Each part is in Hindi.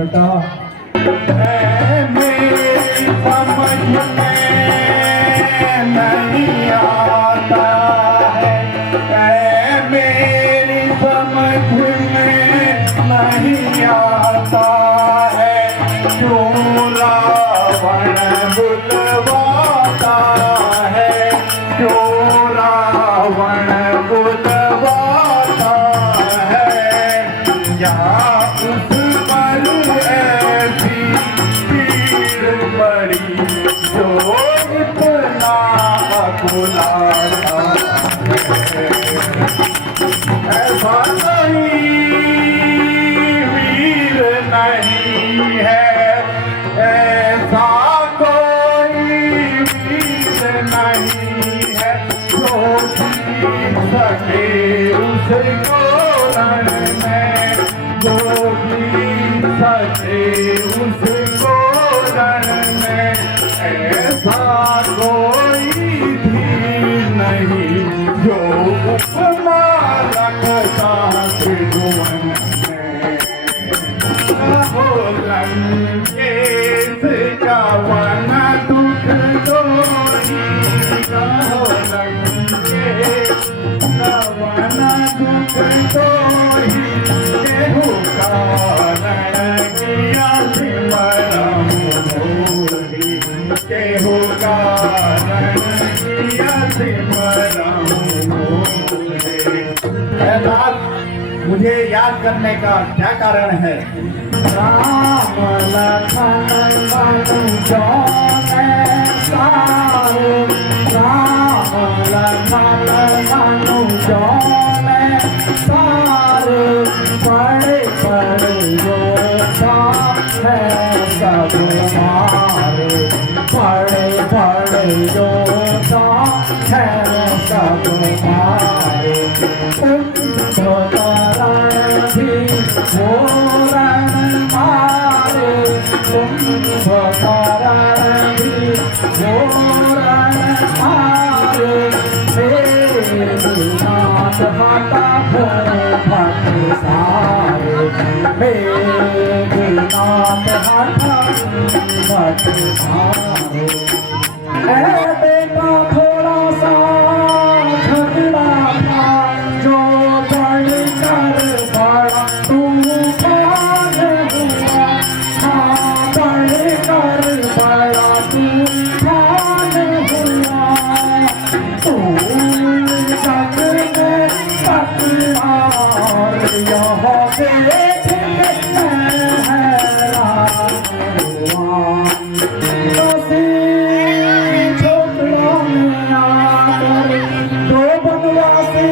बेटा। मेरी समझ में नहीं आता है, मेरी समझ में नहीं आता है, क्यों रावण बुलवाता है, क्यों रावण बुलवाता है, या उस पर ऐसी पीड़ पड़ी जो इतना बुलाता है। ऐसा कोई वीर नहीं है, ऐसा कोई वीर नहीं है, जो जीत सके उसको रण में, जो जीत सके उसको रण में, ऐसा कोई धीर नहीं जो उपमा रखता त्रिभुवन में। कहो लंकेश का वन दुख दोही, कहो लंकेश का वन दुख दोही, केहू कारण किया सिमरन मोहि, केहू कारण किया सिमरन मोहि। मुझे याद करने का क्या कारण है? राम लखन मनुजाने सारे, राम लखन मनुजाने सारे, बड़े बड़े योद्धा है सब मारे, बड़े बड़े योद्धा है सब मारे। रण मारे कुंभकर्ण भी रण मारे, मेघनाथ हटा भट सारे, मेघनाथ हटा भट सारे। बेटा थोड़ा सा झगड़ा था जो बढ़कर बड़ा तूफान हुआ, हाँ बढ़कर बड़ा तूफान हुआ, तूल जग में पतवार यहाँ देख के हैरान हुआ। छोकरों में आकर दो बनवासी,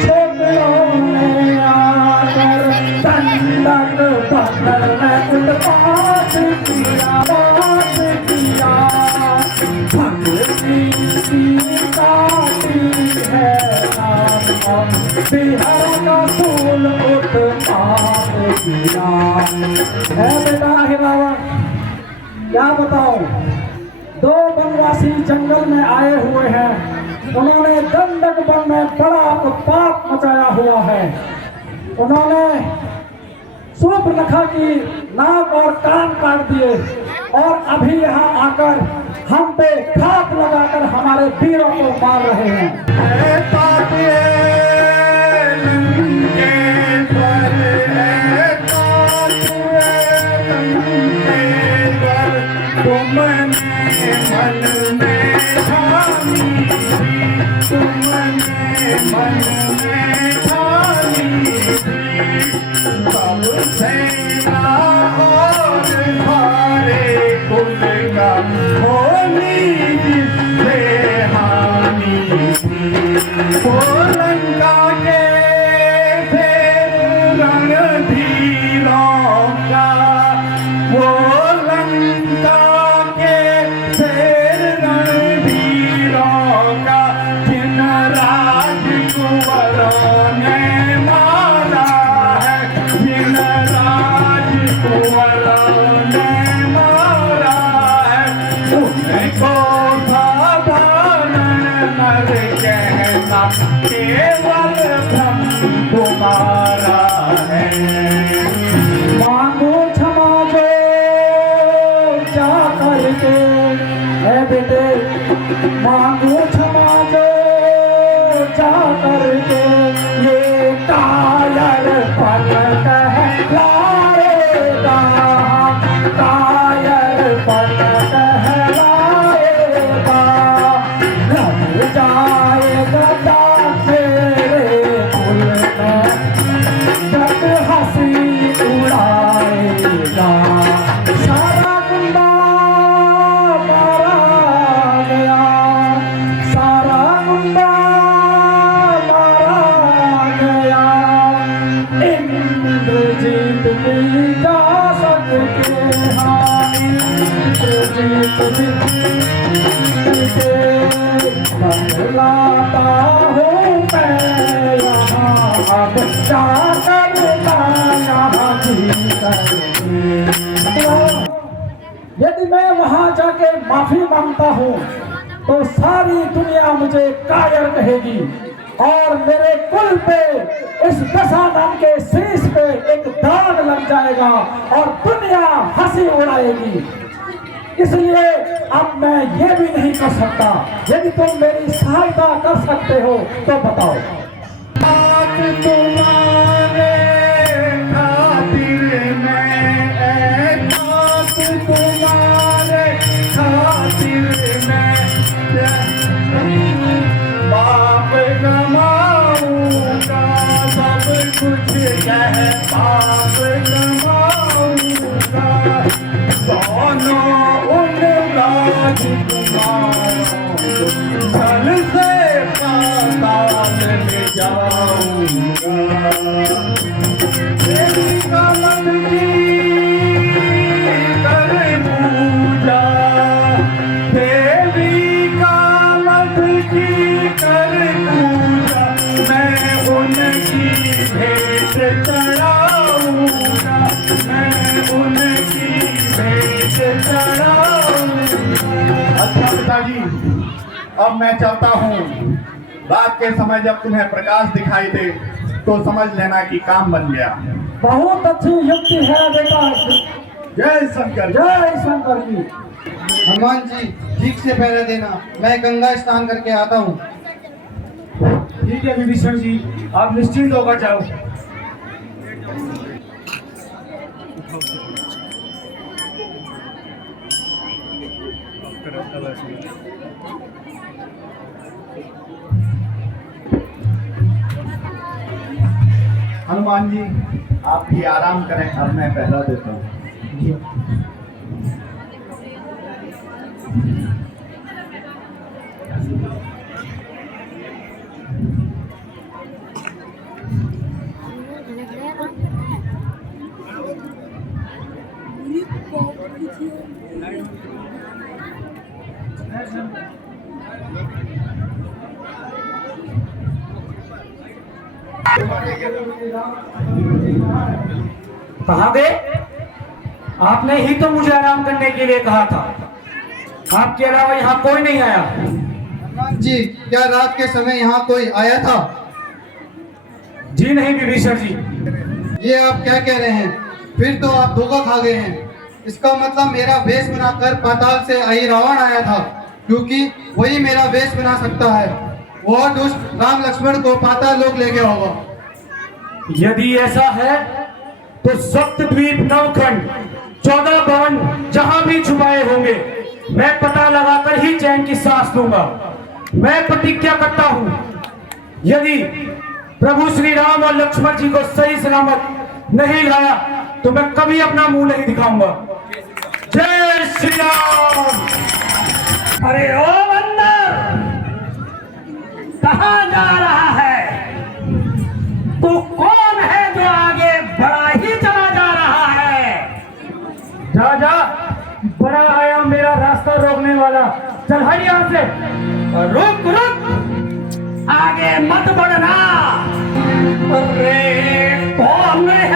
छोकरों में आकर दंडक पकड़ में उत्पात किया, बात किया। भक्ति सीता की है नाम, बिहार का फूल उत्पात किया। है बेटा हिरावण, क्या बताऊं, दो वनवासी जंगल में आए हुए हैं, उन्होंने दंडक वन में बड़ा उत्पात मचाया हुआ है। उन्होंने सूर्पनखा की नाक और कान काट दिए और अभी यहाँ आकर हम पे घात लगाकर हमारे वीरों को मार रहे हैं। मन में ठानी, तुमने मन में ठानी, सब सेना और सारे कुल का होनी जिससे हानि थी, वो लंका के फिर रणधीरों का, वो लंका के फिर रणधीरों का, जिन राजकुंवरों ने मारा है, जिन राजकुंवरों ने मारा है, उनको सावधान मर कहना केवल भ्रम तुम्हारा है। मांगो करके है बेटे मांगू क्षमा जो जा करके ये कायर पन कहलाएगा कायर पन कहलाएगा लग जाएगा मेरे कुल में जब हंसी उड़ाएगा सारा गुंडा मारा गया सारा गुंडा मारा गया इंद्रजीत की जा सकते हाँ इंद्रजीत के बदलाता हूँ मैं यहाँ अब जाकर यहाँ जी यदि मैं वहां जाके माफी मांगता हूँ तो सारी दुनिया मुझे कायर कहेगी और मेरे कुल पे इस दशा नाम के शीश पे एक दाग लग जाएगा और दुनिया हंसी उड़ाएगी। इसलिए अब मैं ये भी नहीं कर सकता। यदि तुम मेरी सहायता कर सकते हो तो बताओ। तुम्हारे खातिर मैं तुम्हारे खातिर मैं बाप कमाऊंगा सब कुछ कह बाप कमाऊंगा दोनों उन राजकुमारों जल से पाताल में जाऊंगा देवी कमल की कर पूजा देवी कामत की कर पूजा मैं उनकी भेंट चढ़ाऊंगा मैं उनकी भेंट चढ़ाऊंगा। अच्छा पिताजी अब मैं चलता हूँ। रात के समय जब तुम्हें प्रकाश दिखाई दे तो समझ लेना कि काम बन गया। बहुत अच्छी युक्ति है बेटा। जय शंकर जी। हनुमान जी ठीक से पहरा देना, मैं गंगा स्नान करके आता हूँ। ठीक है विभीषण जी, आप निश्चिंत होकर जाओ। हनुमान जी आप भी आराम करें, अब मैं पहरा देता हूँ। कहाँ गए? आपने ही तो मुझे आराम करने के लिए कहा था। आपके अलावा यहाँ कोई नहीं आया। हनुमान जी क्या रात के समय यहाँ कोई आया था? जी नहीं विभीषण जी। ये आप क्या कह रहे हैं? फिर तो आप धोखा खा गए हैं। इसका मतलब मेरा वेश बनाकर पाताल से आई रावण आया था, क्योंकि वही मेरा वेश बना सकता है। वह दुष्ट राम लक्ष्मण को पाताल लोक ले गया होगा। यदि ऐसा है तो सप्तद्वीप नवखंड 14 भवन जहां भी छुपाए होंगे मैं पता लगाकर ही चैन की सांस लूंगा। मैं प्रतिज्ञा करता हूं, यदि प्रभु श्री राम और लक्ष्मण जी को सही सलामत नहीं लाया तो मैं कभी अपना मुंह नहीं दिखाऊंगा। जय श्री राम। अरे ओ बंदर, कहाँ जा रहा है? तू कौन है जो आगे बड़ा ही चला जा रहा है? जा जा, बड़ा आया मेरा रास्ता रोकने वाला। चल हट यहाँ से। रुक रुक, आगे मत बढ़ना। अरे कौन है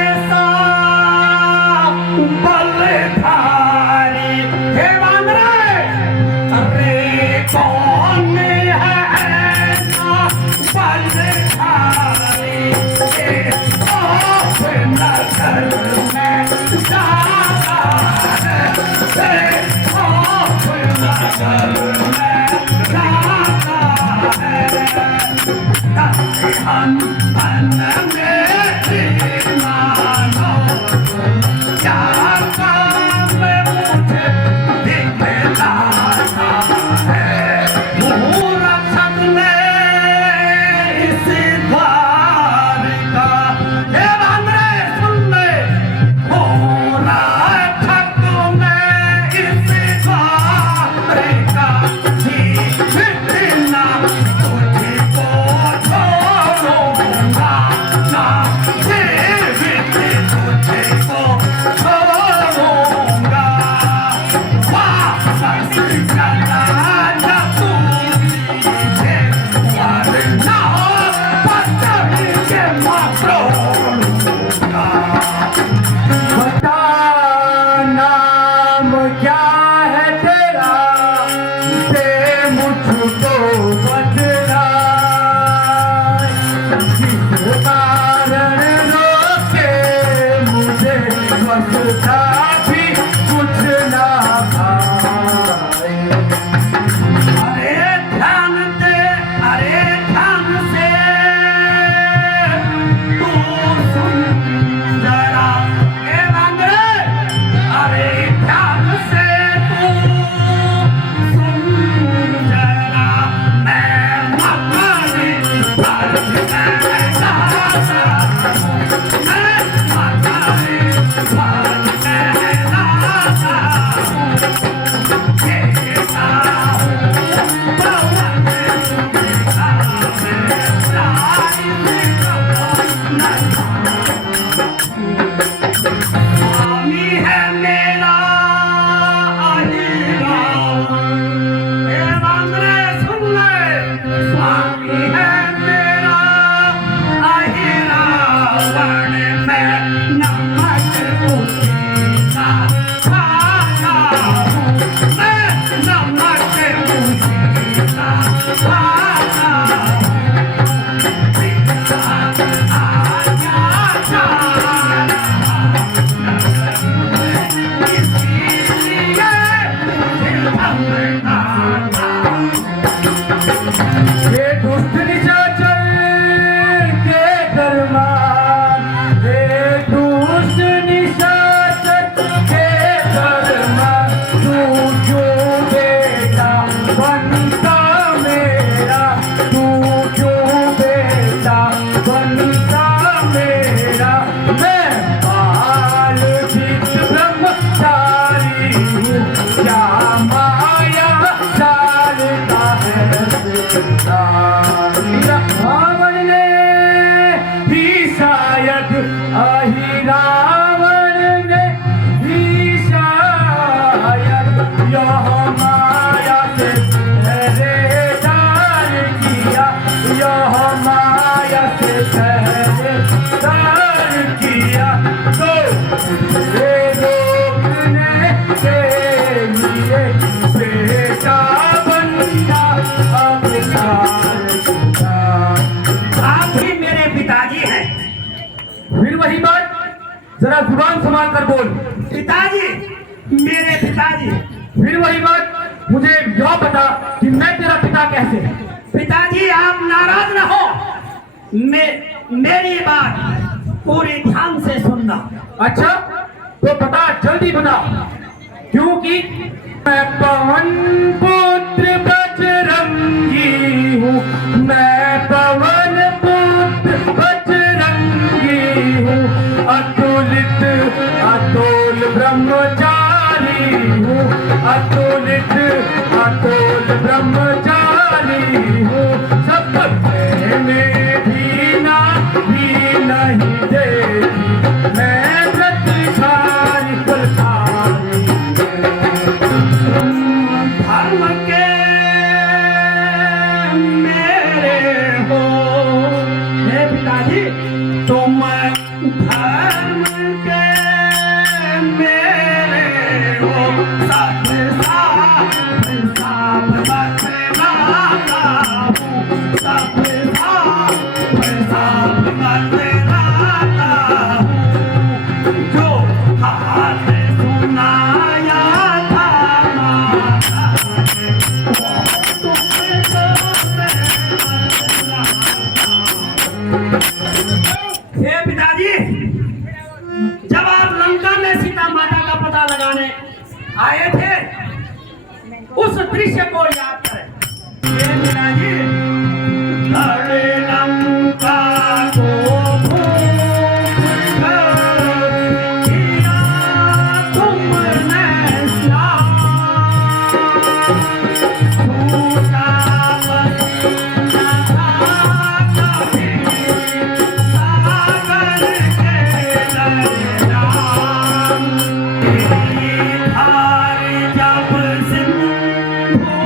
ऐसा बलधारी? हे वानरे, अरे कौन है ऐसा बलधारी? ये आप नगर में जाता है। जरा जुबान संभाल कर बोल। पिताजी, मेरे पिताजी। फिर वही बात, मुझे यह बता कि मैं तेरा पिता कैसे? पिताजी आप नाराज न हो, मेरी बात पूरी ध्यान से सुनना। अच्छा तो बता, जल्दी बता, क्योंकि मैं पवन पुत्र बजरंगी हूँ, मैं पवन पुत्र बजरंगी हूँ, अतुलित अतुल ब्रह्मचारी हूँ, अतुलित अतुल ब्रह्मचारी हूँ, सब में भी नहीं देती मैं प्रतिधारी फलकारी। धर्म के मेरे हो हे पिताजी, तुम धर्म के मेरे हो, सब साफ बतलाता हूँ, सब साफ बतलाता हूँ, जो हाथ सुनाया था दृश्य को याद करें। ये मीना जी, अरे लंका को भूख किया तुमने स्नान, छूटा पसीना था कभी सागर के दरमियान। तेरी धार जब सिंधु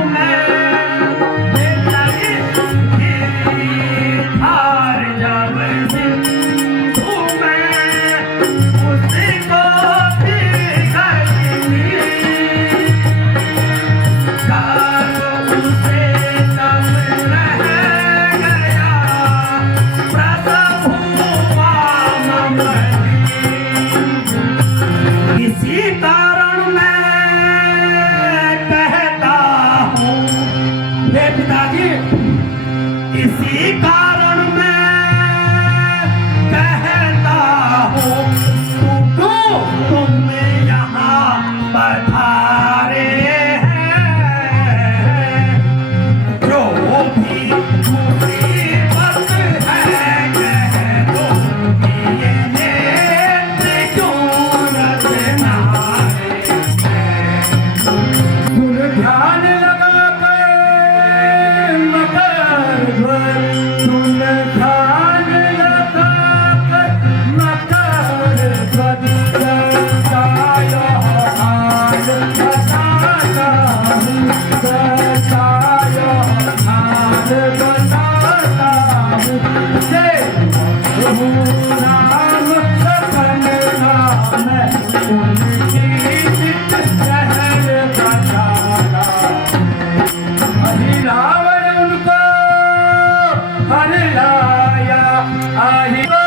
में तेरी धार जब सिंधु में उसको पिघलनी उसे तब रह गया प्रभु इसी कारण मैं कहता हूँ हे पिताजी, इसी कारण मैं कहता हूँ तुम यहाँ पधारे हैं। जो भी मुसीबत है कह दो ये नेत्र क्यों रचनारे हैं। सुन ध्यान लगा कर मकर ध्वज, सुन ध्यान लगा कर मकर ध्वज, दर्शाया हाल बताता हूँ, दर्शाया हाल बताता हूँ। जय प्रभु राम लखन राम, उनकी चित चहल बजाना। अहि रावण उनको हर लाया, अहि को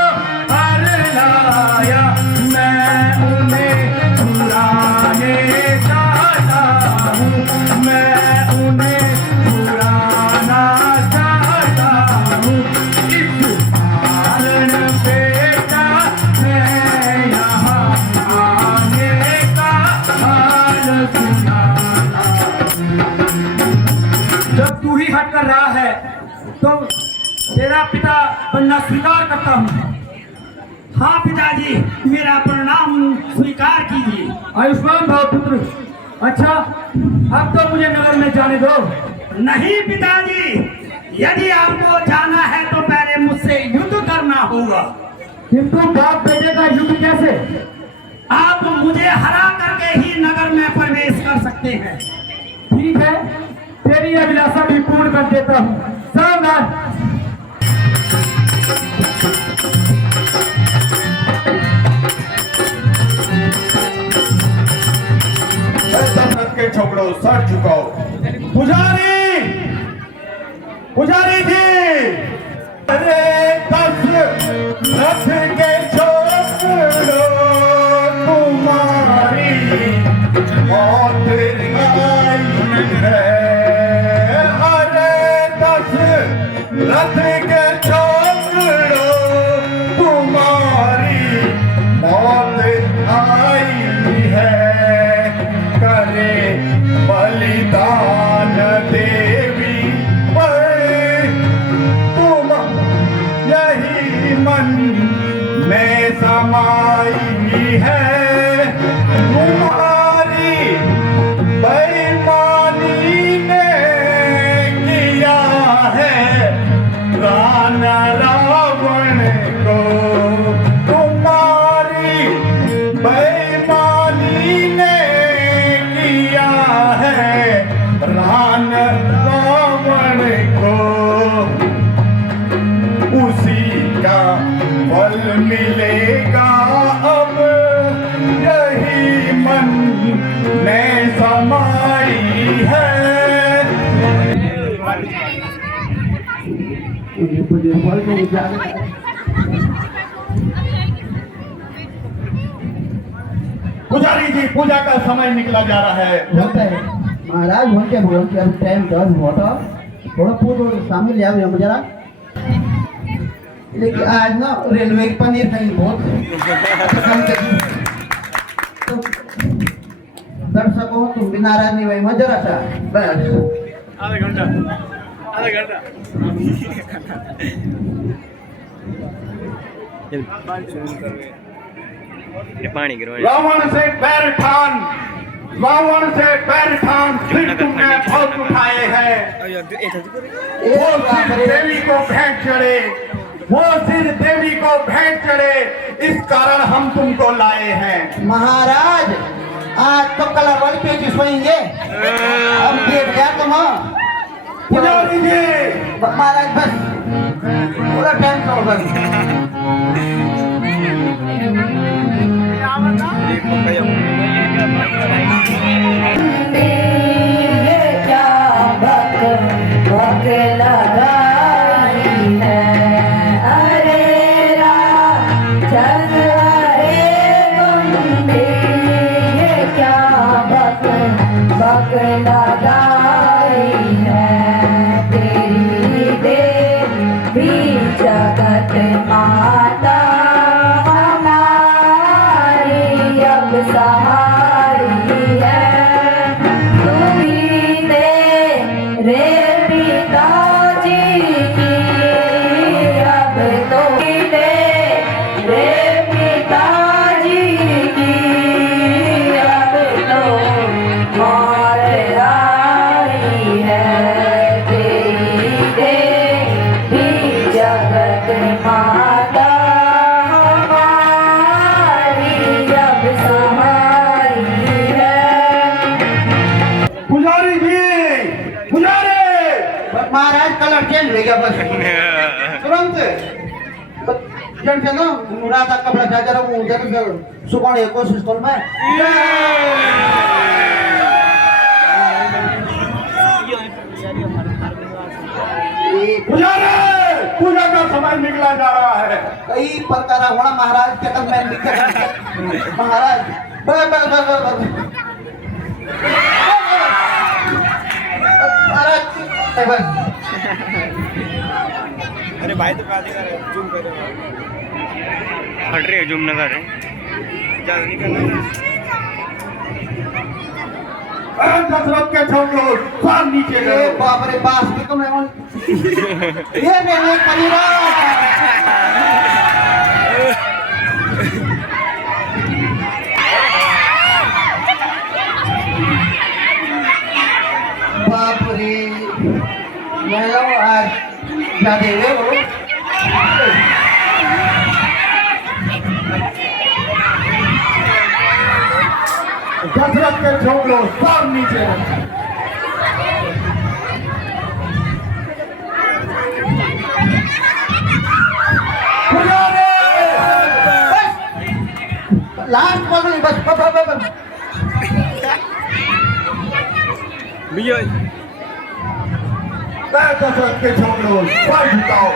हर लाया, मैं उन्हें छुड़ाने चाहता हूँ, मैं उन्हें छुड़ाना चाहता हूँ। इस कारण बेटा मैं यहाँ आने का हाल सुनाना। जब तू ही हट कर रहा है तो तेरा पिता बनना स्वीकार करता हूँ। हाँ पिताजी, मेरा प्रणाम स्वीकार कीजिए। आयुष्मान भाव पुत्र। अच्छा, अब तो मुझे नगर में जाने दो। नहीं पिताजी, यदि आपको जाना है तो पहले मुझसे युद्ध करना होगा। किंतु बाप बेटे का युद्ध कैसे? आप मुझे हरा करके ही नगर में प्रवेश कर सकते हैं। ठीक है, तेरी अभिलाषा भी पूर्ण कर देता हूँ। सावधान। दशरथ के छोकड़ो सर झुकाओ। पुजारी, पुजारी जी, अरे दशरथ के छोकड़ो तुम्हारी मौत आई है। अरे दशरथ के छोकड़ो तुम्हारी मौत आई है। करे बलिदान देवी पर तुम यही मन में समाई है। तुम्हारी बेईमानी ने किया है रान रावण को। तुम्हारी बेईमानी ने किया है रान रावण को। उसी का फल मिलेगा अब यही मन में समाई है। पुजारी जी, पूजा का समय निकला जा रहा है। होता है महाराज होते बोल कि अब टाइम 10 होता थोड़ा पूरा सामने ले आओ हम जरा। लेकिन आज ना रेलवे के पनीर खाई बहुत दर्शकों तुम भी नाराज नहीं भाई मजा रहा बस ये पानी गिरो रावण से पैर ठान फिर तुमने बहुत उठाए हैं। वो सिर देवी को भेंट चढ़े इस कारण हम तुमको लाए हैं। महाराज आज तो कलर वाली पेची सोएंगे अब देख गया तुम पुजारी जी महाराज बस पूरा टाइम करो बस जगत माता हमारी अब सहारी है तुम्ही दे रे पिताजी की अब तो दे रे पिताजी की अब तो मौत आई है तेरी देवी जगत माता हमारी अब सहारी है। पुजारी महाराज कलर चेंज हो गया बस तुरंत जन से ना रात का कपड़ा चाचा रहा हूँ जन सुबह एक कोशिश कर मैं पुजारी पूजा का समय निकला जा रहा है। कई प्रकार होना महाराज के तक मैं लिख महाराज बस बस बस बस महाराज बस अरे भाई तो का देगा जूम कर हट रहे जूम ना कर ज्यादा नहीं करना दशरथ के छोड़ो सब नीचे ये करो। बाप रे बास भी तो मैं ये मेरे कलीरा बाप रे मैं आज क्या दे रहे हो दशरथ के छोड़ो सब नीचे रखो। पुजारी लास्ट बोल रही बस बस बस बस भैया दशरथ के छोड़ो सब झुकाओ।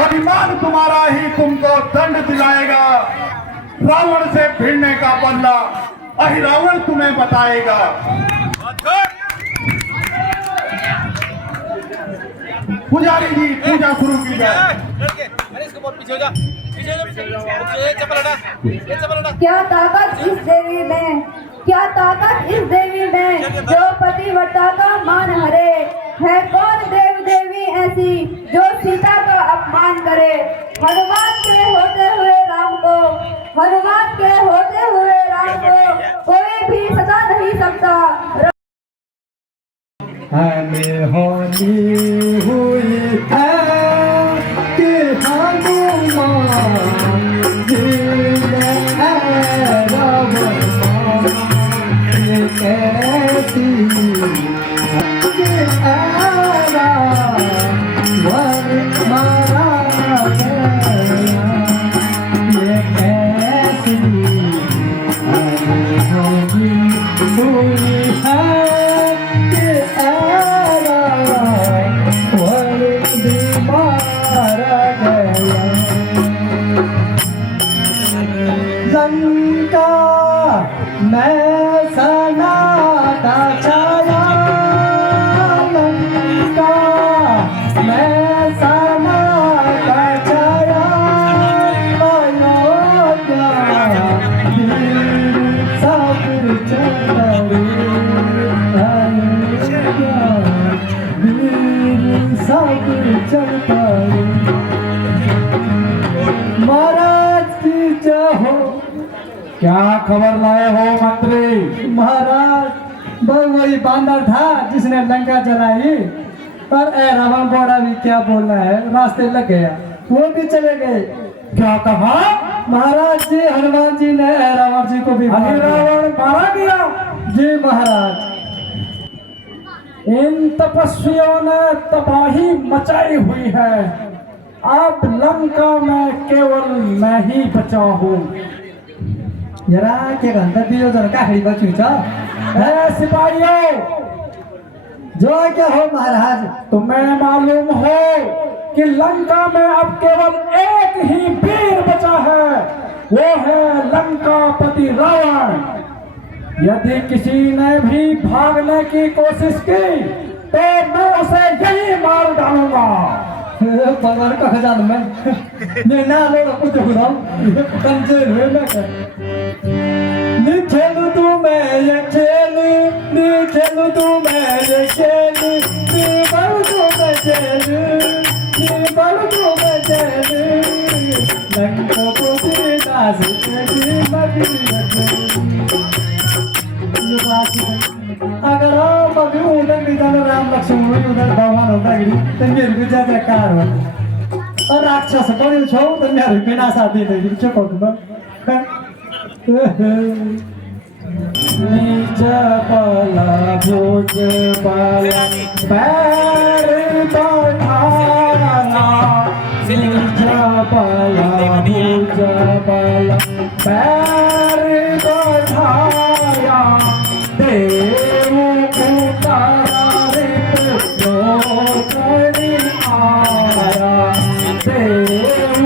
अभिमान तुम्हारा ही तुमको दंड दिलाएगा। रावण से भिड़ने का बदला अहिरावण तुम्हें बताएगा। पुजारी जी पूजा शुरू की जाए। क्या ताकत इस देवी में, क्या ताकत इस देवी में जो पतिव्रता का मान हरे। है कौन देव देवी ऐसी जो सीता का अपमान करे। हनुमान के होते हुए राम को, हनुमान के होते हुए राम को कोई भी सता नहीं सकता। हमें होनी हुई है कि हनुमान जी है रावण ये कैसी मारा गया ये कैसी होनी हुई है मारा गया मैं सनाता छाया लंका, मैं सनाता छाया अयोध्या, वीर सागर चढ़े अयोध्या, वीर सागर चढ़े। महाराज की जय हो। क्या खबर लाए हो मंत्री? महाराज वही बांदर था जिसने लंका जलाई, और ए रावण बोड़ा भी क्या बोलना है, रास्ते लग गया, वो भी चले गए। क्या कहा? महाराज जी हनुमान जी ने रावण जी को भी रावण मारा गया। जी महाराज। इन तपस्वियों ने तबाही मचाई हुई है, अब लंका में केवल मैं ही बचा हूँ। जरा के घंटा दियो जरा काखड़ी बच्ची छ। सिपाहियों, जो क्या हो महाराज? तुम्हें मालूम हो कि लंका में अब केवल एक ही वीर बचा है, वो है लंकापति रावण। यदि किसी ने भी भागने की कोशिश की तो मैं उसे यही मार डालूंगा। भगवान का खजाना मैं ना लो कुछ हो कंजर हुए मैं खेलू तू मैं ये खेलू, खेलू तू मैं ये खेलू, बल तू मैं खेलू, बल तू मैं खेलू, लंका को भी दास तेरी मर्जी अगर आप अभी उधर निकल राम लक्ष्मण उधर भगवान होता तो मेरे भी ज्यादा कार हो और राक्षस बड़े छो तो मेरे बिना साथी नहीं चुप हो नीच पाला भोज पाला पैर बढ़ाना, नीच पाला भोज पाला पैर बढ़ाया, देव उतारित लोचनी आया, देव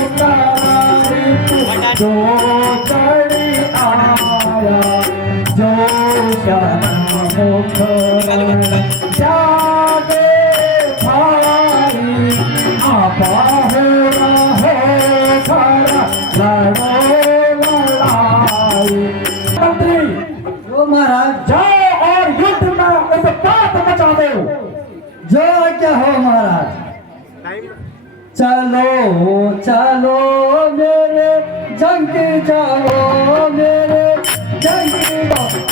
उतारित लोचनी आया, जो मुख जागे भाई आपा हो लड़ो लड़ाई। मंत्री महाराज जाओ और युद्ध में उत्पात मचा दो। जो क्या हो महाराज? चलो चलो मेरे जंग जाओ, मेरे जंग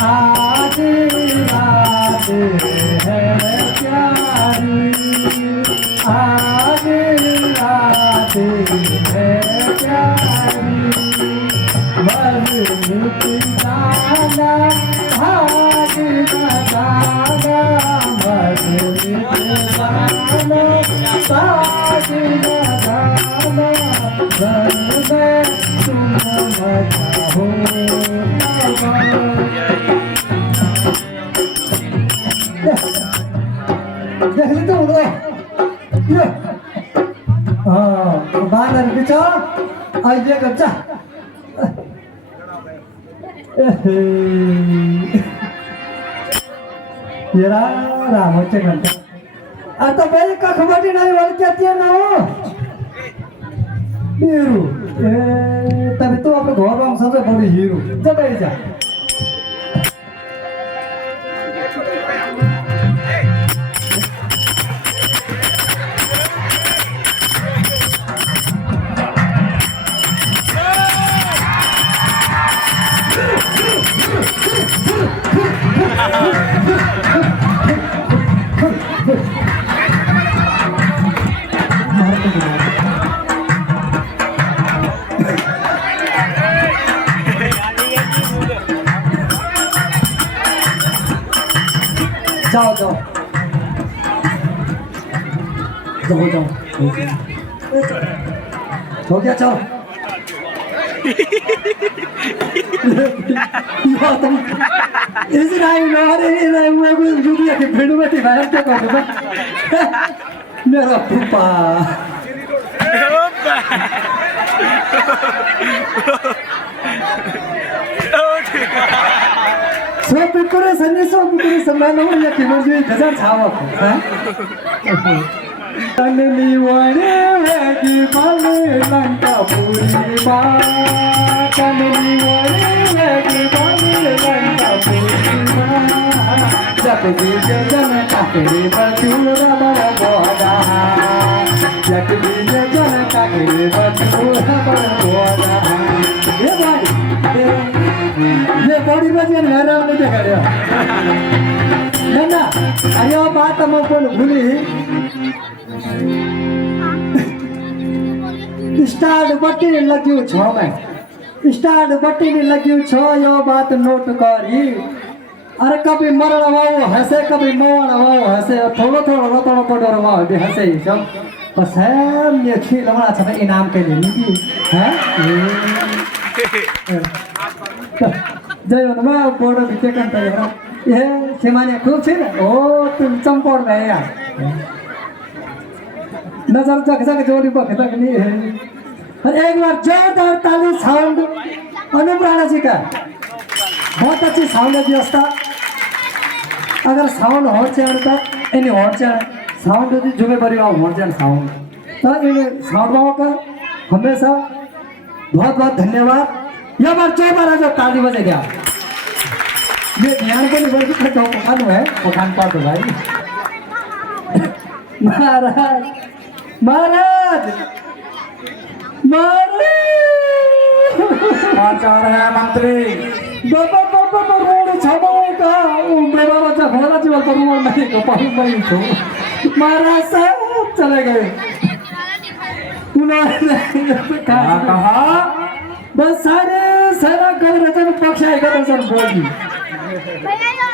आज रात है प्यारी, आज रात है प्यारी, जाना भाग जाना भाग जाना तुम हो। देख तो हाँ बानर बिचा आइए कर जा येरा रामाचे घंटा आता पहिले कखमाटी नाही वळक्यात ना हो हीरो तभी तो अपने घर में सबसे बड़ी हीरो जब जा जाओ जाओ जाओ जाओ हो गया जाओ इसराइल में दुनिया के भीड़ में बाहर क्या कर मेरा फूफा ठीक है सोपी कुरो छ नि सोपी कुरो छ मानौ या के भन्छ गजर छाव तननी वणे वेगी बाले लंका पूरी बा तननी वणे वेगी बाले लंका पूरी बा जब बीज जन काकरे बचूरा बड़ा बोदा जब बीज जन काकरे बचूरा बड़ा बोदा ये बड़ी बजन घर में देखा रहे हो ना अरे बात हम बोल भूली स्टार्ट बटन लग्यो छ में स्टार्ट बटन लग्यो छ यो बात नोट करी अरे कभी मरण वाओ हंसे कभी मरण वाओ हंसे थोड़ा थोड़ा रतड़ पड़ो वाओ भी हंसे सब बस है ये खेल वाला छ इनाम के लिए नीति हैं जय हनुमा बोर्ड बीते कंटा ये खेमाने खूब छे ओ तुम चंपोड़ में यार नजर जग जग जोड़ी बखता नहीं है और एक बार जोरदार ताली साउंड अनुप राणा जी का बहुत अच्छी साउंड है व्यवस्था अगर साउंड हो चढ़ता इन्हें हो चढ़ साउंड की जिम्मेदारी हो जाए साउंड तो इन साउंड का हमेशा बहुत बहुत धन्यवाद यह बार जोरदार जो ताली बजे गया ये ध्यान को नहीं बोल तो पखान है पखान पात हो भाई महाराज महाराज महाराज आचार है मंत्री बाबा बाबा रोड छाबाओ का मेरा बच्चा भोला जी वाला रोड नहीं को पानी नहीं तो महाराज साहब चले गए उन्होंने कहा बस सारे सारा गौरव पक्ष है गौरव बोल दी भैया